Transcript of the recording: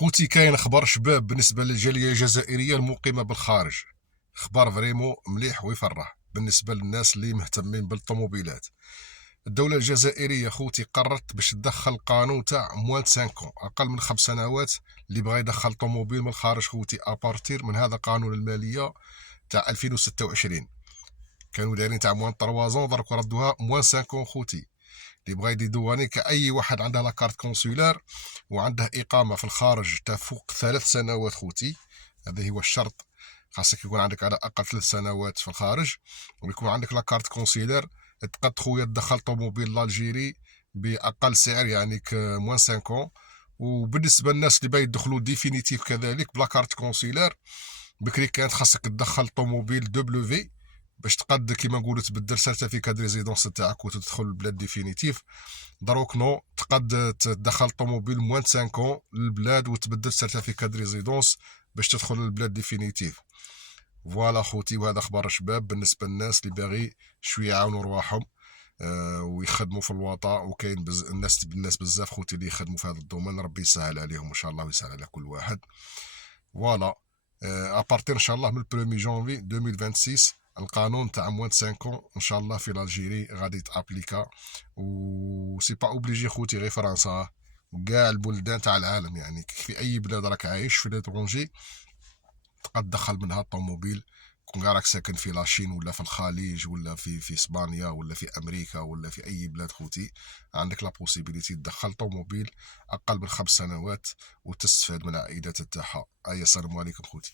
خوتي كاين خبر شباب بالنسبه للجاليه الجزائريه المقيمه بالخارج. خبر فريمون مليح ويفرح بالنسبه للناس اللي مهتمين بالطوموبيلات. الدوله الجزائريه خوتي قررت باش تدخل قانون تاع موان 5 اقل من 5 سنوات. اللي بغى يدخل طوموبيل من الخارج خوتي ابارتير من هذا قانون الماليه تاع 2026. كانوا دايرين تاع موان 3 درك ردوها موان 5 خوتي. اللي بغى يدي دواني كأي واحد عنده لاكارت كونسولار وعنده إقامة في الخارج تفوق 3 سنوات خوتي. هذا هو الشرط. خاصك يكون عندك على الأقل 3 سنوات في الخارج ويكون عندك لاكارت كونسولار. تقد خويا تدخل طوموبيل لالجيري بأقل سعر يعني موان 5. وبالنسبة للناس اللي باغي يدخلوا ديفينيتيف كذلك بلاكارت كونسولار، بكري كانت خاصك تدخل طوموبيل دبليو باش تقد كيما نقولوا تبدل سيرتيفيكا دو ريزيدونس تاعك وتدخل البلاد ديفينيتيف. دروك نو، تقد تدخل طوموبيل موان 5 للبلاد وتبدل سيرتيفيكا دو ريزيدونس باش تدخل للبلاد ديفينيتيف. فوالا خوتي، وهذا خبر شباب بالنسبه للناس اللي باغي شويه يعاونوا رواحهم ويخدموا في الوطن. وكاين الناس بزاف خوتي اللي يخدموا في هذا الدومين، ربي يسهل عليهم ان شاء الله ويسهل على كل واحد. فوالا ابارتير ان شاء الله من 1 جونفي 2026 القانون تاع موان 5 ان شاء الله في الجيري غادي يتابليكا. و سي با اوبليجي خوتي غير فرنسا، كاع البلدان تاع العالم، يعني في اي بلاد راك عايش في ليترونجي تقد تدخل منها الطوموبيل. كون راك ساكن في لاشين ولا في الخليج ولا في اسبانيا ولا في امريكا ولا في اي بلاد خوتي، عندك لا بوسيبيليتي تدخل طوموبيل اقل من 5 سنوات وتستفاد من العائدات تاعها. السلام عليكم خوتي.